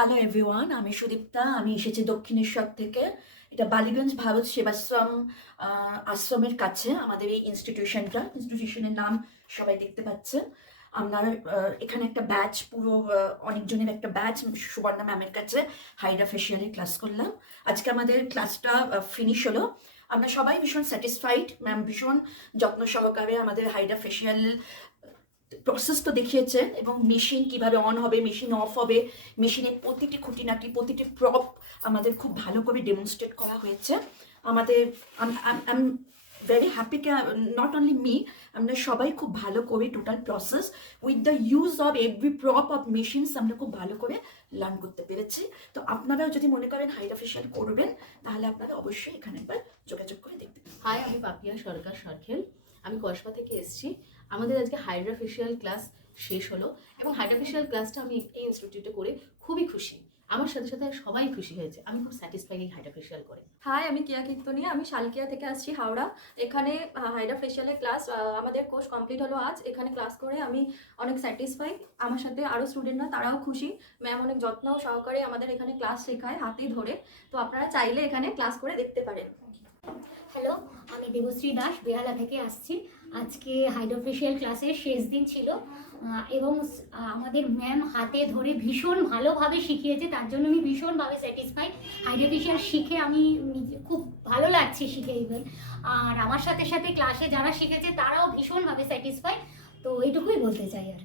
Hello everyone, আমি সুদীপ্তা। আমি এসেছি দক্ষিণেশ্বর থেকে। এটা বালিগঞ্জ ভারত সেবাশ্রম আশ্রমের কাছে আমাদের এই ইনস্টিটিউশনের নাম সবাই দেখতে পাচ্ছেন। আপনার এখানে একটা ব্যাচ, পুরো অনেকজনের একটা ব্যাচ সুবর্ণা ম্যামের কাছে হাইড্রা ফেশিয়ালের ক্লাস করলাম। আজকে আমাদের ক্লাসটা ফিনিশ হলো। আমরা সবাই ভীষণ স্যাটিসফাইড। ম্যাম ভীষণ যত্ন সহকারে আমাদের হাইড্রা ফেশিয়াল প্রসেস তো দেখিয়েছেন, এবং মেশিন কিভাবে অন হবে, মেশিন অফ হবে, মেশিনের প্রতিটি খুঁটিনাটি, প্রতিটি প্রপ আমাদের খুব ভালো করে ডেমনস্ট্রেট করা হয়েছে। আমাদের am very happy, not only me, আমরা সবাই খুব ভালো করে total process with the use of every prop of machines আমরা খুব ভালো করে লার্ন করতে পেরেছি। তো আপনারাও যদি মনে করেন হাইড্রা ফেশিয়াল করবেন, তাহলে আপনারা অবশ্যই এখানে একবার যোগাযোগ করে দেখবেন। হাই, আমি পাপিয়া সরকার সরখেল। আমি কসবা থেকে এসেছি। আমাদের আজকে হাইড্রা ফেশিয়াল ক্লাস শেষ হলো এবং হাইড্রা ফেশিয়াল ক্লাসটা আমি এই ইনস্টিটিউটে করে খুবই খুশি। আমার সাথে সাথে সবাই খুশি হয়েছে। আমি খুব স্যাটিসফাই এই হাইড্রা ফেশিয়াল করে। হাই, আমি কিয়া কীর্তনী। আমি শালকিয়া থেকে আসছি, হাওড়া। এখানে হাইড্রা ফেশিয়ালের ক্লাস, আমাদের কোর্স কমপ্লিট হলো আজ। এখানে ক্লাস করে আমি অনেক স্যাটিসফাই। আমার সাথে আরও স্টুডেন্টরা, তারাও খুশি। ম্যাম অনেক যত্ন সহকারে আমাদের এখানে ক্লাস শেখায় হাতে ধরে। তো আপনারা চাইলে এখানে ক্লাস করে দেখতে পারেন। হ্যালো, আমি দেবশ্রী দাস, বেহালা থেকে আসছি। আজকে হাইড্রা ফেশিয়াল ক্লাসের শেষ দিন ছিল এবং আমাদের ম্যাম হাতে ধরে ভীষণ ভালোভাবে শিখিয়েছে, তার জন্য আমি ভীষণভাবে স্যাটিসফাই। হাইড্রা ফেশিয়াল শিখে আমি খুব ভালো লাগছে শিখে ইভেন। আর আমার সাথে সাথে ক্লাসে যারা শিখেছে তারাও ভীষণভাবে স্যাটিসফাই। তো এইটুকুই বলতে চাই আর